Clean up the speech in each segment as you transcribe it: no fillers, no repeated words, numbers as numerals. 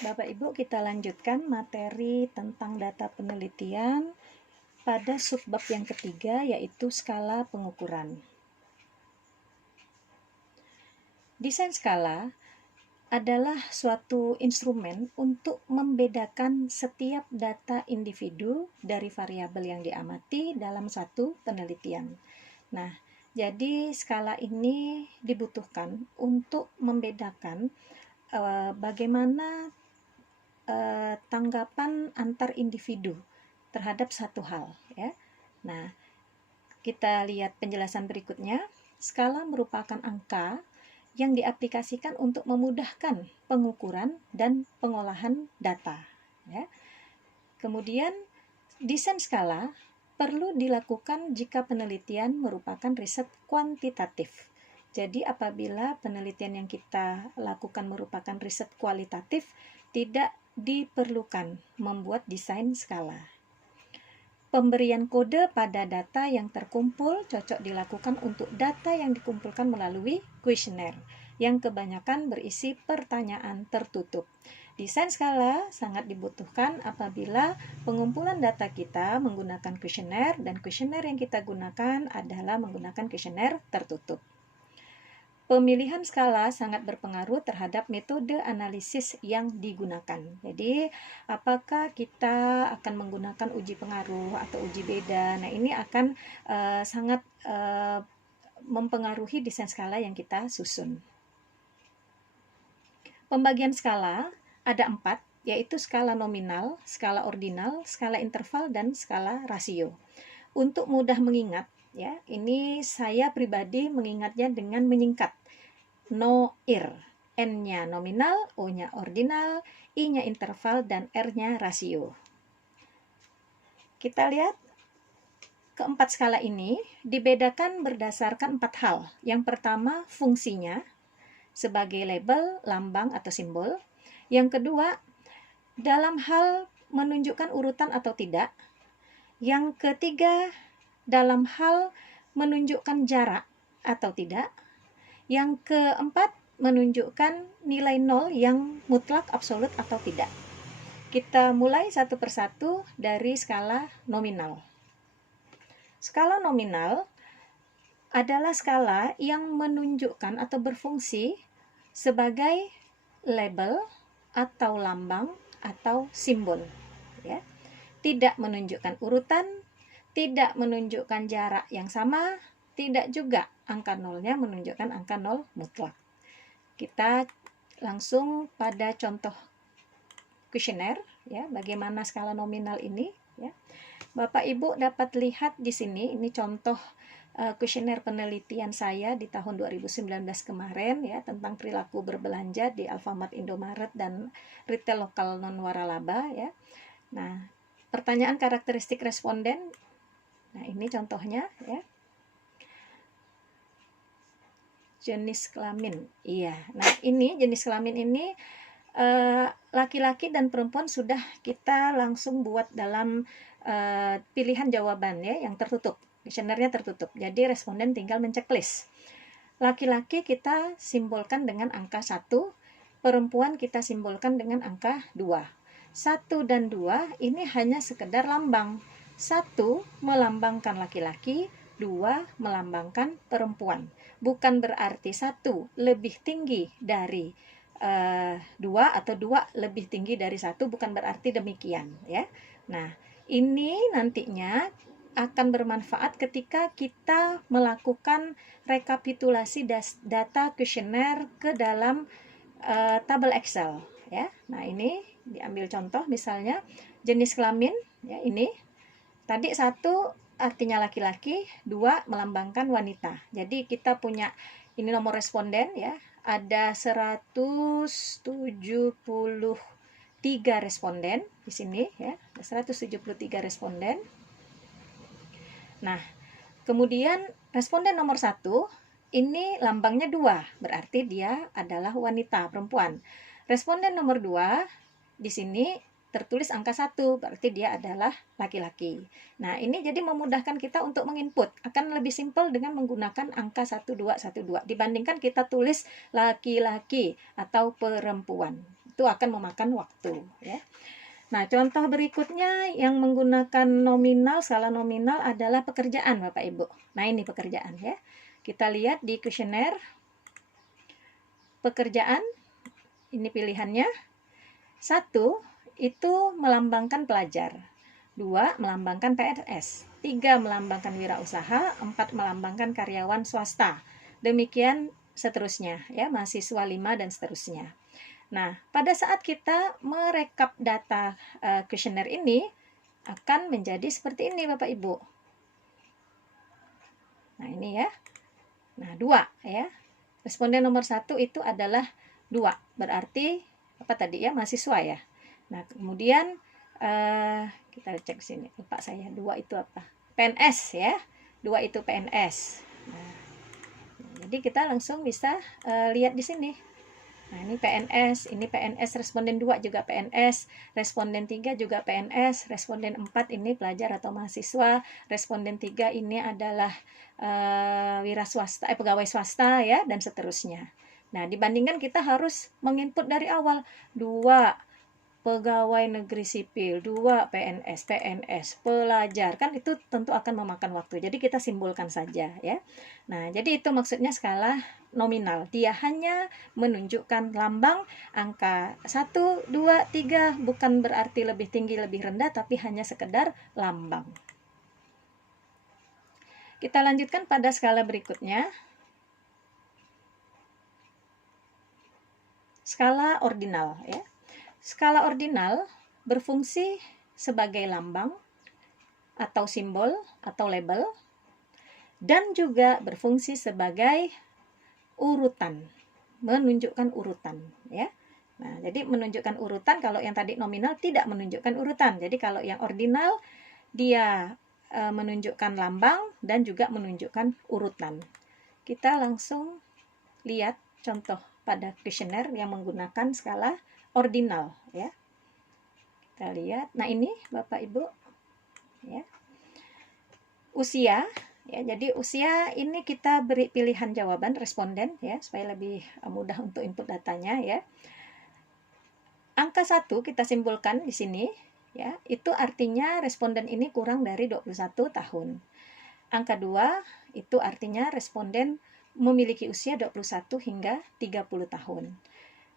Bapak Ibu, kita lanjutkan materi tentang data penelitian pada subbab yang ketiga, yaitu skala pengukuran. Desain skala adalah suatu instrumen untuk membedakan setiap data individu dari variabel yang diamati dalam satu penelitian. Nah, jadi skala ini dibutuhkan untuk membedakan bagaimana tanggapan antar individu terhadap satu hal, ya. Nah, kita lihat penjelasan berikutnya. Skala merupakan angka yang diaplikasikan untuk memudahkan pengukuran dan pengolahan data, ya. Kemudian desain skala perlu dilakukan jika penelitian merupakan riset kuantitatif. Jadi apabila penelitian yang kita lakukan merupakan riset kualitatif, tidak diperlukan membuat desain skala. Pemberian kode pada data yang terkumpul cocok dilakukan untuk data yang dikumpulkan melalui kuesioner, yang kebanyakan berisi pertanyaan tertutup. Desain skala sangat dibutuhkan apabila pengumpulan data kita menggunakan kuesioner dan kuesioner yang kita gunakan adalah menggunakan kuesioner tertutup. Pemilihan skala sangat berpengaruh terhadap metode analisis yang digunakan. Jadi, apakah kita akan menggunakan uji pengaruh atau uji beda? Nah, ini akan sangat mempengaruhi desain skala yang kita susun. Pembagian skala ada 4, yaitu skala nominal, skala ordinal, skala interval, dan skala rasio. Untuk mudah mengingat, ya, ini saya pribadi mengingatnya dengan menyingkat. NOIR, N-nya nominal, O-nya ordinal, I-nya interval, dan R-nya rasio. Kita lihat keempat skala ini dibedakan berdasarkan 4 hal. Yang pertama, fungsinya sebagai label, lambang, atau simbol. Yang kedua, dalam hal menunjukkan urutan atau tidak. Yang ketiga, dalam hal menunjukkan jarak atau tidak. Yang keempat, menunjukkan nilai nol yang mutlak, absolut, atau tidak. Kita mulai satu persatu dari skala nominal. Skala nominal adalah skala yang menunjukkan atau berfungsi sebagai label atau lambang atau simbol, ya. Tidak menunjukkan urutan, tidak menunjukkan jarak yang sama, tidak juga angka nolnya menunjukkan angka nol mutlak. Kita langsung pada contoh kuesioner, ya, bagaimana skala nominal ini, ya. Bapak Ibu dapat lihat di sini, ini contoh kuesioner penelitian saya di tahun 2019 kemarin, ya, tentang perilaku berbelanja di Alfamart, Indomaret, dan retail lokal non waralaba, ya. Nah, pertanyaan karakteristik responden. Nah, ini contohnya, ya. Jenis kelamin. Iya. Nah, ini jenis kelamin ini laki-laki dan perempuan sudah kita langsung buat dalam pilihan jawaban, ya, yang tertutup. Kuesionernya tertutup. Jadi responden tinggal menceklis. Laki-laki kita simbolkan dengan angka 1, perempuan kita simbolkan dengan angka 2. 1 dan 2 ini hanya sekedar lambang. 1 melambangkan laki-laki, 2 melambangkan perempuan. Bukan berarti 1 lebih tinggi dari 2 atau 2 lebih tinggi dari 1, bukan berarti demikian, ya. Nah, ini nantinya akan bermanfaat ketika kita melakukan rekapitulasi data kuesioner ke dalam tabel Excel, ya. Nah, ini diambil contoh misalnya jenis kelamin, ya, ini. Tadi 1 artinya laki-laki, 2 melambangkan wanita. Jadi kita punya ini nomor responden, ya. Ada 173 responden di sini, ya. 173 responden. Nah, kemudian responden nomor 1 ini lambangnya 2, berarti dia adalah wanita, perempuan. Responden nomor 2 di sini tertulis angka 1, berarti dia adalah laki-laki. Nah, ini jadi memudahkan kita untuk menginput. Akan lebih simpel dengan menggunakan angka 1212 dibandingkan kita tulis laki-laki atau perempuan. itu akan memakan waktu ya. Nah, contoh berikutnya yang menggunakan nominal, skala nominal adalah pekerjaan Bapak Ibu. Nah, ini pekerjaan ya. Kita lihat di kuesioner pekerjaan, ini pilihannya. 1 itu melambangkan pelajar. 2 melambangkan PNS. 3 melambangkan wirausaha. 4 melambangkan karyawan swasta. Demikian seterusnya ya, mahasiswa 5 dan seterusnya. Nah, pada saat kita merekap data kuesioner ini akan menjadi seperti ini Bapak Ibu. Nah, ini ya. Nah, 2 ya. Responden nomor 1 itu adalah 2. Berarti apa tadi ya? Mahasiswa ya. Nah, kemudian kita cek sini. Lupa saya, 2 itu apa? PNS ya. 2 itu PNS. Nah, jadi kita langsung bisa lihat di sini. Nah, ini PNS responden 2 juga PNS, responden 3 juga PNS, responden 4 ini pelajar atau mahasiswa, responden 3 ini adalah pegawai swasta ya, dan seterusnya. Nah, dibandingkan kita harus menginput dari awal 2 pegawai negeri sipil, 2 PNS, pelajar, kan itu tentu akan memakan waktu. Jadi kita simbolkan saja ya. Nah, jadi itu maksudnya skala nominal. Dia hanya menunjukkan lambang angka 1, 2, 3, bukan berarti lebih tinggi, lebih rendah, tapi hanya sekedar lambang. Kita lanjutkan pada skala berikutnya. Skala ordinal ya. Skala ordinal berfungsi sebagai lambang atau simbol atau label dan juga berfungsi sebagai urutan, menunjukkan urutan ya. Nah, jadi menunjukkan urutan, kalau yang tadi nominal tidak menunjukkan urutan. Jadi kalau yang ordinal dia menunjukkan lambang dan juga menunjukkan urutan. Kita langsung lihat contoh pada kuesioner yang menggunakan skala ordinal ya. Kita lihat. Nah, ini Bapak Ibu ya. Usia ya. Jadi usia ini kita beri pilihan jawaban responden ya, supaya lebih mudah untuk input datanya ya. Angka 1 kita simbolkan di sini ya. Itu artinya responden ini kurang dari 21 tahun. Angka 2 itu artinya responden memiliki usia 21 hingga 30 tahun.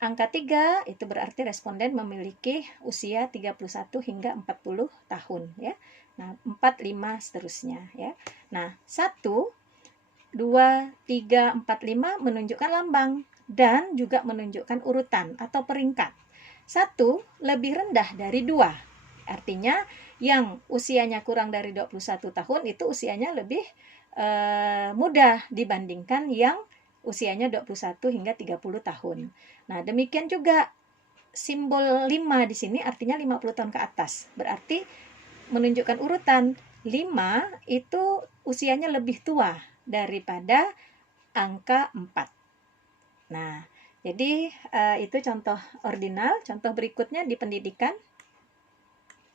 Angka 3 itu berarti responden memiliki usia 31 hingga 40 tahun ya. Nah, 4, 5 seterusnya ya. Nah, 1, 2, 3, 4, 5 menunjukkan lambang dan juga menunjukkan urutan atau peringkat. 1 lebih rendah dari 2. Artinya yang usianya kurang dari 21 tahun itu usianya lebih muda dibandingkan yang usianya 21 hingga 30 tahun. Nah, demikian juga simbol 5 di sini artinya 50 tahun ke atas. Berarti menunjukkan urutan 5 itu usianya lebih tua daripada angka 4. Nah, jadi itu contoh ordinal. Contoh berikutnya di pendidikan.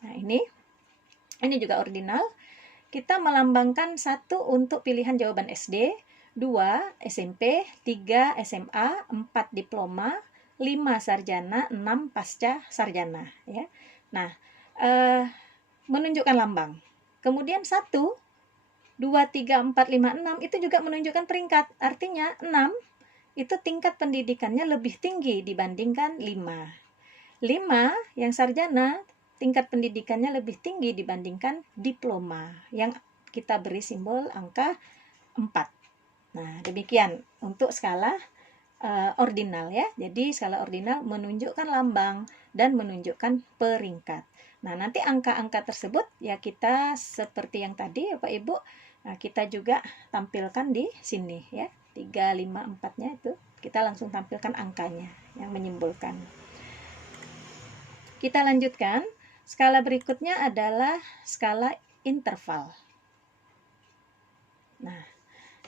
Nah, ini juga ordinal. Kita melambangkan 1 untuk pilihan jawaban SD, 2 SMP, 3 SMA, 4 diploma, 5 sarjana, 6 pasca sarjana ya. Nah, menunjukkan lambang. Kemudian 1, 2, 3, 4, 5, 6 itu juga menunjukkan peringkat. Artinya 6 itu tingkat pendidikannya lebih tinggi dibandingkan 5. 5 yang sarjana tingkat pendidikannya lebih tinggi dibandingkan diploma yang kita beri simbol angka 4. Nah, demikian untuk skala ordinal ya. Jadi skala ordinal menunjukkan lambang dan menunjukkan peringkat. Nah, nanti angka-angka tersebut ya kita seperti yang tadi Bapak Ibu, nah kita juga tampilkan di sini ya. 3, 5, 4-nya itu kita langsung tampilkan angkanya yang menyimbolkan. Kita lanjutkan. Skala berikutnya adalah skala interval. Nah,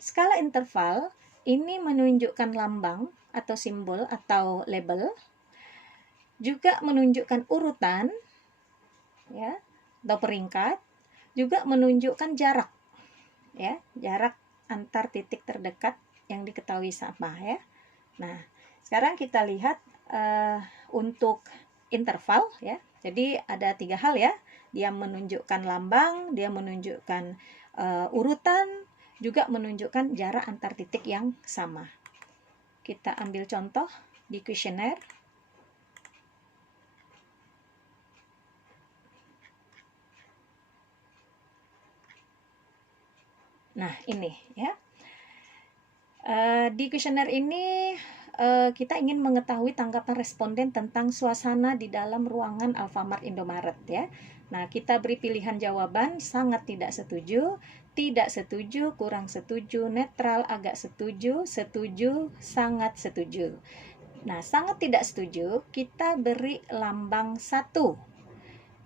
skala interval ini menunjukkan lambang atau simbol atau label, juga menunjukkan urutan ya, atau peringkat, juga menunjukkan jarak ya, jarak antar titik terdekat yang diketahui sama ya. Nah, sekarang kita lihat untuk interval ya. Jadi ada 3 hal ya. Dia menunjukkan lambang, dia menunjukkan urutan, juga menunjukkan jarak antar titik yang sama. Kita ambil contoh di kuesioner. Nah, ini ya. Di kuesioner ini kita ingin mengetahui tanggapan responden tentang suasana di dalam ruangan Alfamart Indomaret ya. Nah, kita beri pilihan jawaban sangat tidak setuju, tidak setuju, kurang setuju, netral, agak setuju, setuju, sangat setuju. Nah, sangat tidak setuju kita beri lambang 1,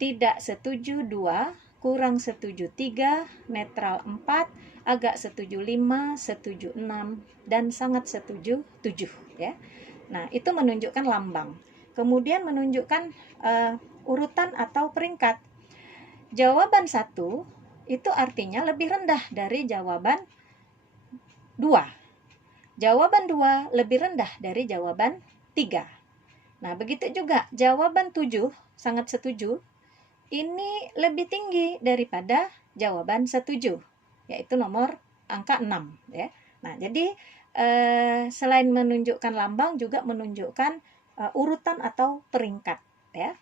tidak setuju 2, kurang setuju 3, netral 4, agak setuju 5, setuju 6, dan sangat setuju 7 ya. Nah, itu menunjukkan lambang. Kemudian menunjukkan urutan atau peringkat. Jawaban 1 itu artinya lebih rendah dari jawaban 2. Jawaban 2 lebih rendah dari jawaban 3. Nah, begitu juga jawaban 7, sangat setuju, ini lebih tinggi daripada jawaban setuju, yaitu nomor angka 6 ya. Nah, jadi selain menunjukkan lambang juga menunjukkan urutan atau peringkat ya.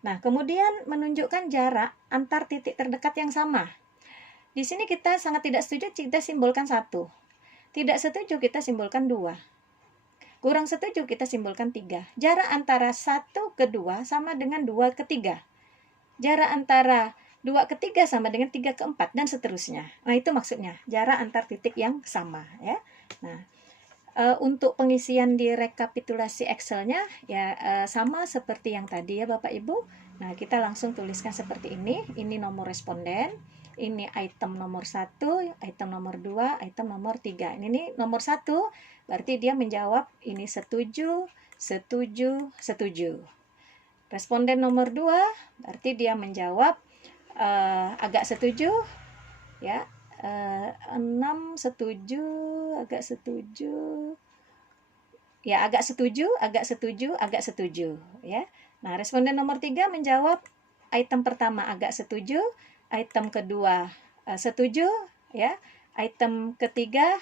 Nah, kemudian menunjukkan jarak antar titik terdekat yang sama. Di sini kita sangat tidak setuju, kita simbolkan 1. Tidak setuju kita simbolkan 2. Kurang setuju kita simbolkan 3. Jarak antara 1 ke 2 sama dengan 2 ke 3. Jarak antara 2 ke 3 sama dengan 3 ke 4 dan seterusnya. Nah, itu maksudnya, jarak antar titik yang sama ya. Nah, untuk pengisian di rekapitulasi Excel-nya ya sama seperti yang tadi ya Bapak Ibu. Nah, kita langsung tuliskan seperti ini. Ini nomor responden, ini item nomor 1, item nomor 2, item nomor 3. Ini nomor 1 berarti dia menjawab ini setuju, setuju, setuju. Responden nomor 2 berarti dia menjawab agak setuju ya, 6 setuju, agak setuju ya, agak setuju, agak setuju, agak setuju ya. Nah, responden nomor 3 menjawab item pertama agak setuju, item kedua setuju ya, item ketiga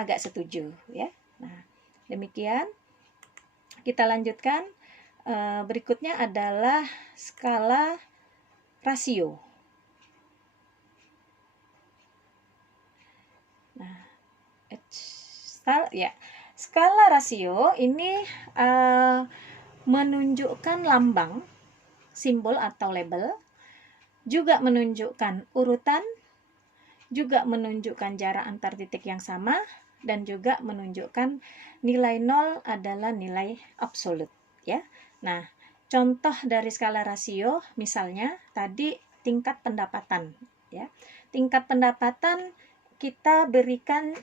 agak setuju ya. Nah, demikian kita lanjutkan. Berikutnya adalah skala rasio. Nah, skala rasio ini menunjukkan lambang, simbol atau label, juga menunjukkan urutan, juga menunjukkan jarak antar titik yang sama, dan juga menunjukkan nilai 0 adalah nilai absolut ya. Nah, contoh dari skala rasio misalnya tadi tingkat pendapatan ya. Tingkat pendapatan kita berikan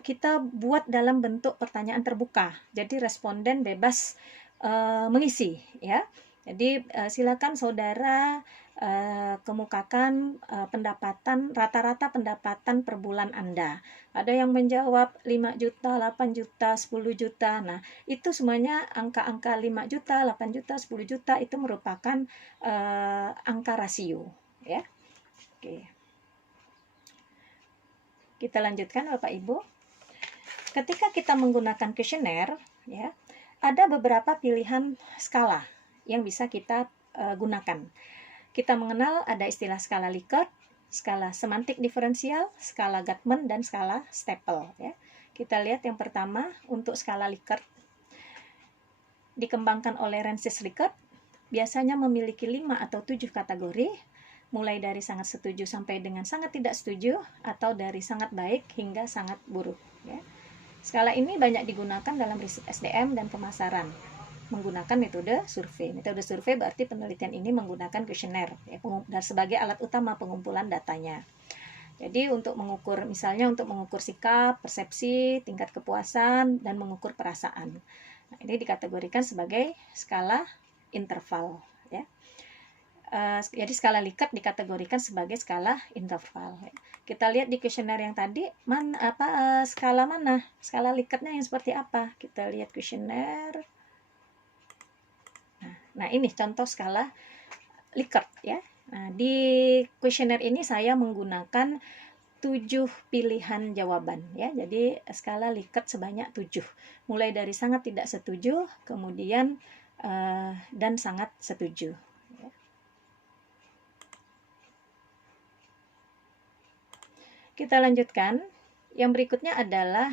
kita buat dalam bentuk pertanyaan terbuka. Jadi responden bebas mengisi ya. Jadi silakan saudara kemukakan pendapatan, rata-rata pendapatan per bulan Anda. Ada yang menjawab 5 juta, 8 juta, 10 juta. Nah, itu semuanya angka-angka 5 juta, 8 juta, 10 juta itu merupakan angka rasio ya. Oke. Kita lanjutkan Bapak Ibu. Ketika kita menggunakan kuesioner ya, ada beberapa pilihan skala yang bisa kita gunakan. Kita mengenal ada istilah skala Likert, skala semantik diferensial, skala Gatman, dan skala Staple ya. Kita lihat yang pertama untuk skala Likert. Dikembangkan oleh Rensis Likert, biasanya memiliki 5 atau 7 kategori, mulai dari sangat setuju sampai dengan sangat tidak setuju, atau dari sangat baik hingga sangat buruk ya. Skala ini banyak digunakan dalam riset SDM dan pemasaran menggunakan metode survei. Metode survei berarti penelitian ini menggunakan kuesioner ya, sebagai alat utama pengumpulan datanya. Jadi untuk mengukur, misalnya untuk mengukur sikap, persepsi, tingkat kepuasan, dan mengukur perasaan. Nah, ini dikategorikan sebagai skala interval ya. Jadi skala Likert dikategorikan sebagai skala interval. Kita lihat di kuesioner yang tadi skala mana? Skala Likertnya yang seperti apa? Kita lihat kuesioner. Nah, ini contoh skala Likert ya. Nah, di kuesioner ini saya menggunakan 7 pilihan jawaban ya. Jadi skala Likert sebanyak 7. Mulai dari sangat tidak setuju, kemudian dan sangat setuju. Kita lanjutkan. Yang berikutnya adalah,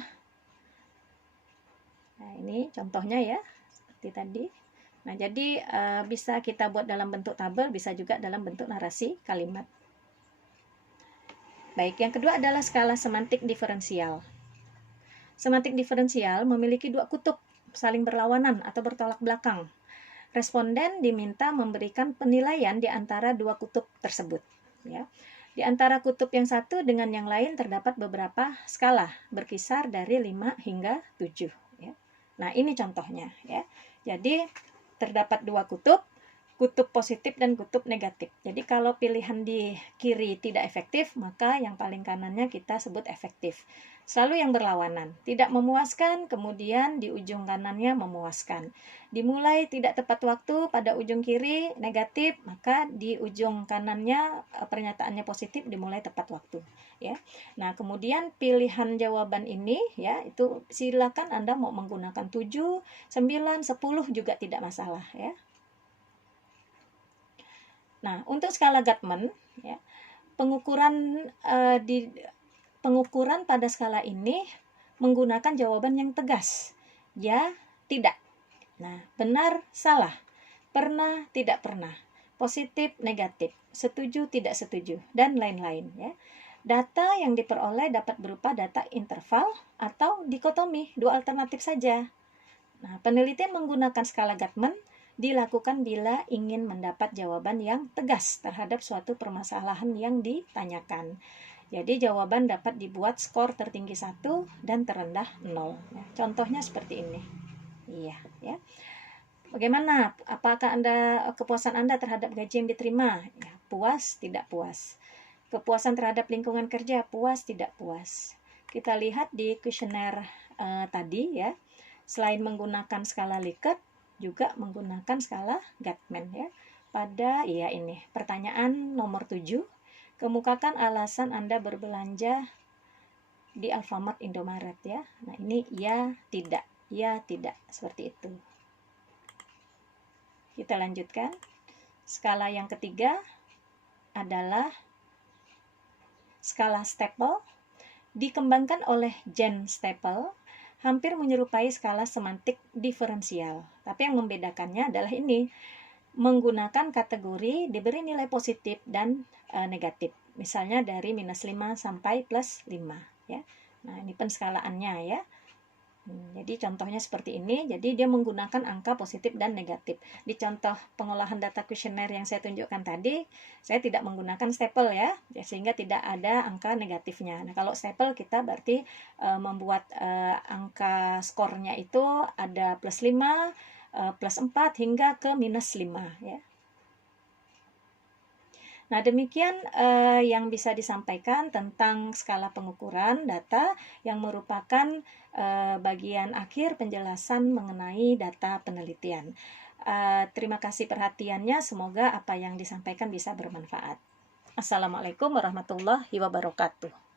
nah ini contohnya ya, seperti tadi. Nah, jadi bisa kita buat dalam bentuk tabel, bisa juga dalam bentuk narasi kalimat. Baik, yang kedua adalah skala semantik diferensial. Semantik diferensial memiliki dua kutub saling berlawanan atau bertolak belakang. Responden diminta memberikan penilaian di antara dua kutub tersebut. Ya. Di antara kutub yang satu dengan yang lain terdapat beberapa skala, berkisar dari 5 hingga 7. Ya. Nah, ini contohnya. Ya. Jadi, terdapat dua kutub positif dan kutub negatif. Jadi, kalau pilihan di kiri tidak efektif, maka yang paling kanannya kita sebut efektif. Selalu yang berlawanan, tidak memuaskan, kemudian di ujung kanannya memuaskan. Dimulai tidak tepat waktu pada ujung kiri negatif, maka di ujung kanannya pernyataannya positif, dimulai tepat waktu ya. Nah, kemudian pilihan jawaban ini ya, itu silakan Anda mau menggunakan 7, 9, 10 juga tidak masalah ya. Nah, untuk skala Gatman ya, pengukuran pada skala ini menggunakan jawaban yang tegas. Ya, tidak. Nah, benar, salah. Pernah, tidak pernah. Positif, negatif. Setuju, tidak setuju. Dan lain-lain. Ya. Data yang diperoleh dapat berupa data interval atau dikotomi, dua alternatif saja. Nah, penelitian menggunakan skala Gatman dilakukan bila ingin mendapat jawaban yang tegas terhadap suatu permasalahan yang ditanyakan. Jadi jawaban dapat dibuat skor tertinggi 1 dan terendah 0. Ya, contohnya seperti ini. Iya, ya. Bagaimana? Apakah kepuasan Anda terhadap gaji yang diterima? Ya, puas, tidak puas. Kepuasan terhadap lingkungan kerja, puas, tidak puas. Kita lihat di kuesioner tadi ya. Selain menggunakan skala Likert, juga menggunakan skala Gatman ya. Pada ini, pertanyaan nomor 7. Kemukakan alasan Anda berbelanja di Alfamart Indomaret ya. Nah, ini ya, tidak. Ya, tidak. Seperti itu. Kita lanjutkan. Skala yang ketiga adalah skala Staple. Dikembangkan oleh Jan Staple, hampir menyerupai skala semantik diferensial. Tapi yang membedakannya adalah ini, menggunakan kategori diberi nilai positif dan negatif. Misalnya dari -5 sampai +5 ya. Nah, ini penskalaannya ya. Jadi contohnya seperti ini. Jadi dia menggunakan angka positif dan negatif. Di contoh pengolahan data kuesioner yang saya tunjukkan tadi, saya tidak menggunakan staple ya, sehingga tidak ada angka negatifnya. Nah, kalau staple kita berarti membuat angka skornya itu ada +5, +4 hingga ke -5 ya. Nah, demikian yang bisa disampaikan tentang skala pengukuran data yang merupakan bagian akhir penjelasan mengenai data penelitian. Terima kasih perhatiannya, semoga apa yang disampaikan bisa bermanfaat. Assalamualaikum warahmatullahi wabarakatuh.